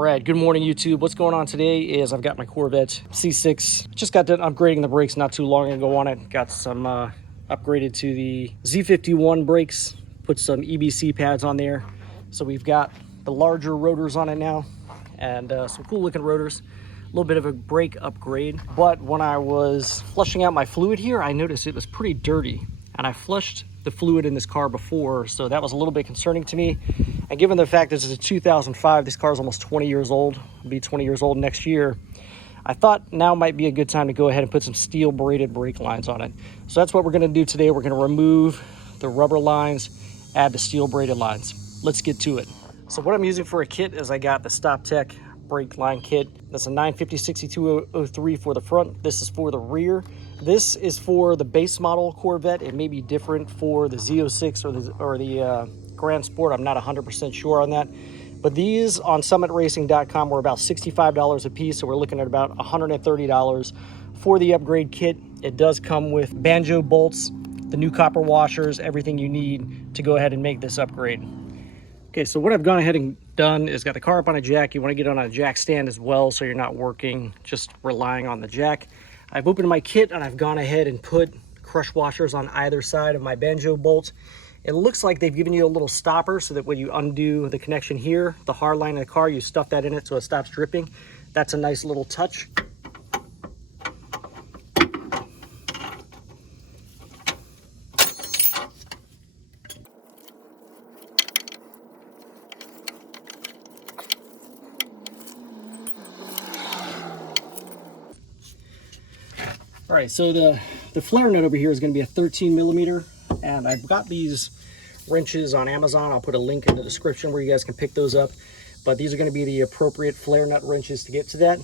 Alright, good morning YouTube. What's going on today is I've got my Corvette C6. Just got done upgrading the brakes not too long ago on it. Got some upgraded to the Z51 brakes. Put some EBC pads on there. So we've got the larger rotors on it now and some cool looking rotors. A little bit of a brake upgrade. But when I was flushing out my fluid here, I noticed it was pretty dirty. And I flushed the fluid in this car before, so that was a little bit concerning to me. And given the fact this is a 2005, this car is almost 20 years old, it'll be 20 years old next year, I thought now might be a good time to go ahead and put some steel braided brake lines on it. So that's what we're gonna do today. We're gonna remove the rubber lines, add the steel braided lines. Let's get to it. So what I'm using for a kit is I got the StopTech Brake line kit. That's a 950-6203 for the front. This is for the rear. This is for the base model Corvette. It may be different for the Z06 or the Grand Sport. I'm not 100% sure on that. But these on summitracing.com were about $65 a piece, so we're looking at about $130 for the upgrade kit. It does come with banjo bolts, the new copper washers, everything you need to go ahead and make this upgrade. Okay, so what I've gone ahead and done is got the car up on a jack. You want to get on a jack stand as well, so you're not working, just relying on the jack. I've opened my kit and I've gone ahead and put crush washers on either side of my banjo bolt. It looks like they've given you a little stopper so that when you undo the connection here, the hard line of the car, you stuff that in it so it stops dripping. That's a nice little touch. All right, so the flare nut over here is going to be a 13 millimeter, and I've got these wrenches on Amazon. I'll put a link in the description where you guys can pick those up, but these are going to be the appropriate flare nut wrenches to get to that.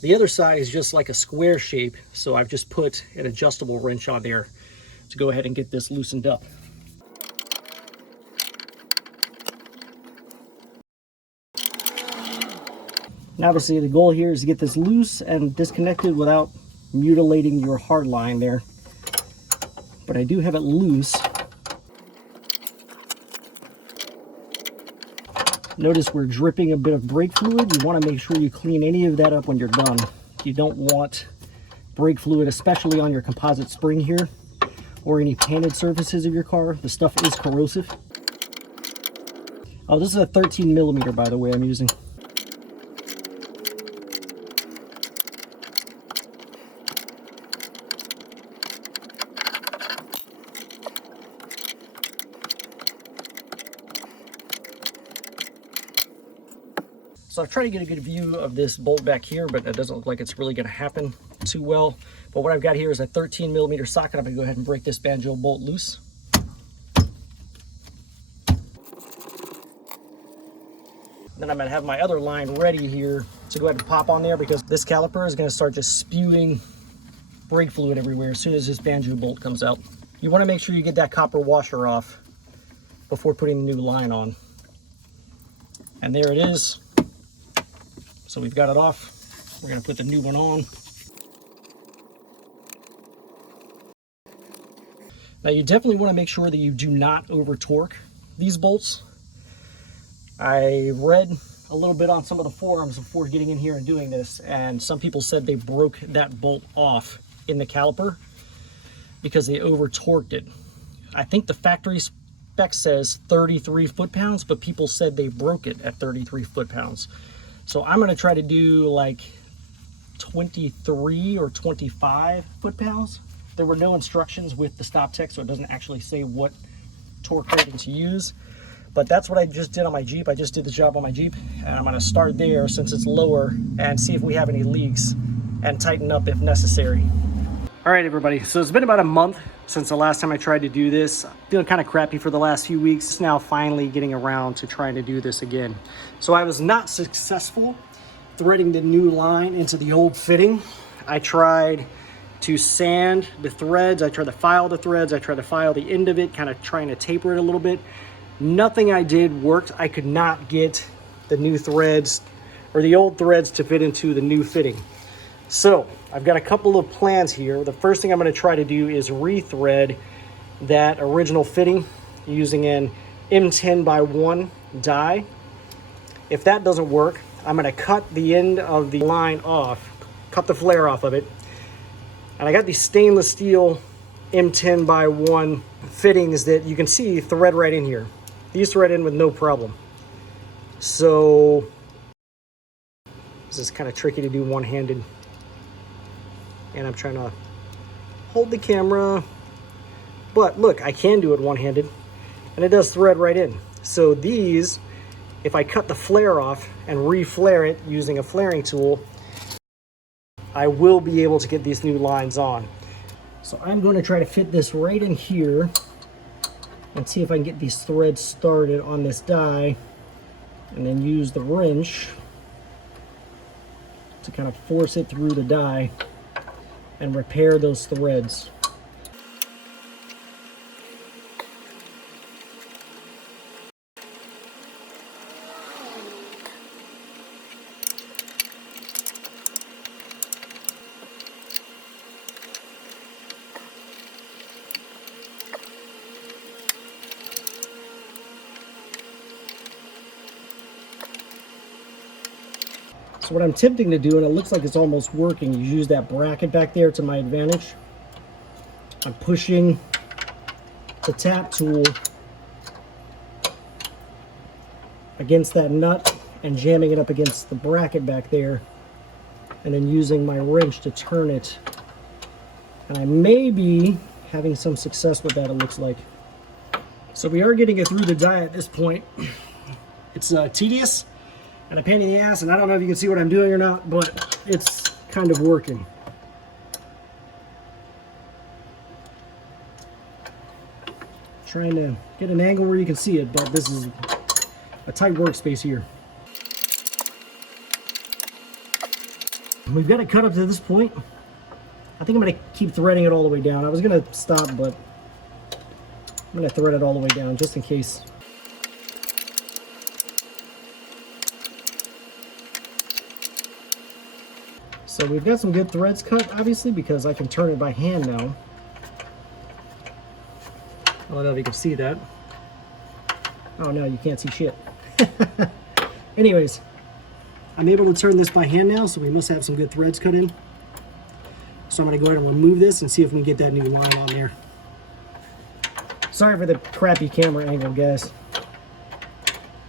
The other side is just like a square shape, so I've just put an adjustable wrench on there to go ahead and get this loosened up. Now obviously the goal here is to get this loose and disconnected without mutilating your hard line there, but I do have it loose. Notice we're dripping a bit of brake fluid. You want to make sure you clean any of that up when you're done. You don't want brake fluid, especially on your composite spring here or any painted surfaces of your car. The stuff is corrosive. Oh, this is a 13 millimeter, by the way, I'm using. So I've tried to get a good view of this bolt back here, but it doesn't look like it's really going to happen too well. But what I've got here is a 13 millimeter socket. I'm going to go ahead and break this banjo bolt loose. Then I'm going to have my other line ready here to go ahead and pop on there, because this caliper is going to start just spewing brake fluid everywhere as soon as this banjo bolt comes out. You want to make sure you get that copper washer off before putting the new line on. And there it is. So we've got it off. We're going to put the new one on. Now you definitely want to make sure that you do not over torque these bolts. I read a little bit on some of the forums before getting in here and doing this, and some people said they broke that bolt off in the caliper because they over torqued it. I think the factory spec says 33 foot-pounds, but people said they broke it at 33 foot-pounds. So I'm going to try to do like 23 or 25 foot-pounds. There were no instructions with the StopTech, so it doesn't actually say what torque rating to use. But that's what I just did on my Jeep. I just did the job on my Jeep, and I'm going to start there since it's lower and see if we have any leaks and tighten up if necessary. All right, everybody. So it's been about a month since the last time I tried to do this. I'm feeling kind of crappy for the last few weeks. Now finally getting around to trying to do this again. So I was not successful threading the new line into the old fitting. I tried to sand the threads. I tried to file the threads. I tried to file the end of it, kind of trying to taper it a little bit. Nothing I did worked. I could not get the new threads or the old threads to fit into the new fitting. So I've got a couple of plans here. The first thing I'm going to try to do is rethread that original fitting using an M10x1 Die. If that doesn't work, I'm gonna cut the end of the line off, cut the flare off of it. And I got these stainless steel M10x1 fittings that you can see thread right in here. These thread in with no problem. So this is kind of tricky to do one-handed. And I'm trying to hold the camera. But look, I can do it one-handed. And it does thread right in. So these, if I cut the flare off and re-flare it using a flaring tool, I will be able to get these new lines on. So I'm going to try to fit this right in here and see if I can get these threads started on this die, and then use the wrench to kind of force it through the die and repair those threads. So what I'm attempting to do, and it looks like it's almost working, is use that bracket back there to my advantage. I'm pushing the tap tool against that nut and jamming it up against the bracket back there, and then using my wrench to turn it. And I may be having some success with that, it looks like. So we are getting it through the die at this point. It's tedious and a pain in the ass, and I don't know if you can see what I'm doing or not, but it's kind of working. Trying to get an angle where you can see it, but this is a tight workspace here. We've got it cut up to this point. I think I'm going to keep threading it all the way down. I was going to stop, but I'm going to thread it all the way down just in case. So we've got some good threads cut, obviously, because I can turn it by hand now. I don't know if you can see that. Oh no, you can't see shit. Anyways, I'm able to turn this by hand now, so we must have some good threads cut in. So I'm going to go ahead and remove this and see if we can get that new line on there. Sorry for the crappy camera angle, guys.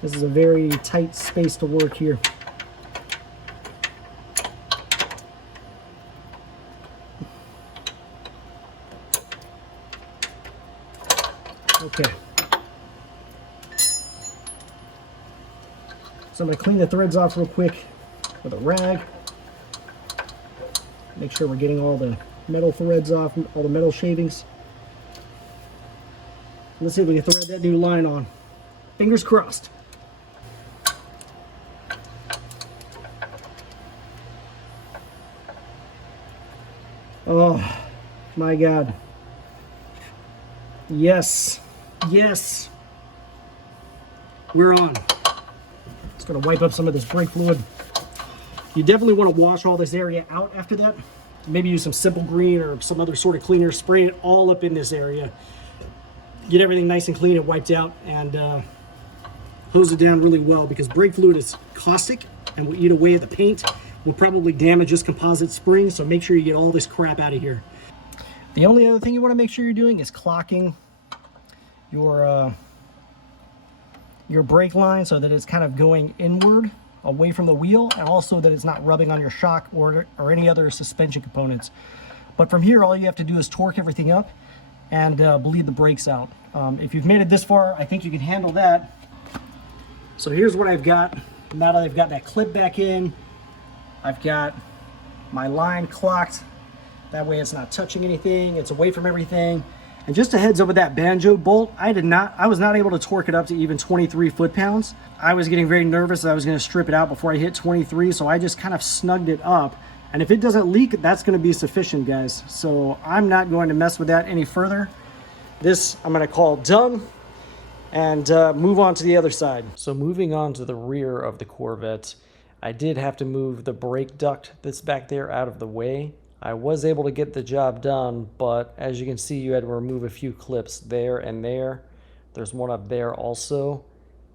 This is a very tight space to work here. Okay. So I'm going to clean the threads off real quick with a rag. Make sure we're getting all the metal threads off, all the metal shavings. Let's see if we can thread that new line on. Fingers crossed. Oh my God. Yes. Yes. We're on. Just gonna wipe up some of this brake fluid. You definitely want to wash all this area out after that. Maybe use some Simple Green or some other sort of cleaner. Spray it all up in this area. Get everything nice and clean and wiped out, and hose it down really well, because brake fluid is caustic and will eat away at the paint. Will probably damage this composite spring, so make sure you get all this crap out of here. The only other thing you want to make sure you're doing is clocking your brake line so that it's kind of going inward away from the wheel, and also that it's not rubbing on your shock or any other suspension components. But from here, all you have to do is torque everything up and bleed the brakes out. If you've made it this far, I think you can handle that. So here's what I've got. Now that I've got that clip back in, I've got my line clocked. That way it's not touching anything, it's away from everything. And just a heads up with that banjo bolt, I was not able to torque it up to even 23 foot-pounds. I was getting very nervous that I was going to strip it out before I hit 23, so I just kind of snugged it up. And if it doesn't leak, that's going to be sufficient, guys. So I'm not going to mess with that any further. This I'm going to call done and move on to the other side. So moving on to the rear of the Corvette, I did have to move the brake duct that's back there out of the way. I was able to get the job done, but as you can see, you had to remove a few clips there and there. There's one up there also.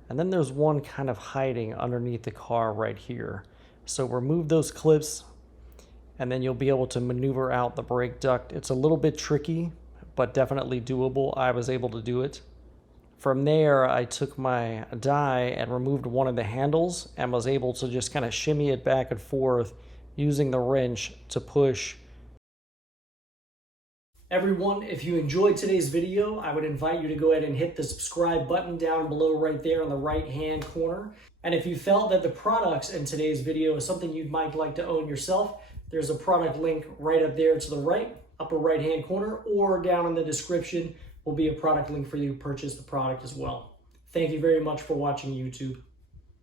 And then there's one kind of hiding underneath the car right here. So remove those clips, and then you'll be able to maneuver out the brake duct. It's a little bit tricky, but definitely doable. I was able to do it. From there, I took my die and removed one of the handles and was able to just kind of shimmy it back and forth using the wrench to push. Everyone, if you enjoyed today's video, I would invite you to go ahead and hit the subscribe button down below right there in the right-hand corner. And if you felt that the products in today's video is something you might like to own yourself, there's a product link right up there to the right, upper right-hand corner, or down in the description will be a product link for you to purchase the product as well. Thank you very much for watching YouTube.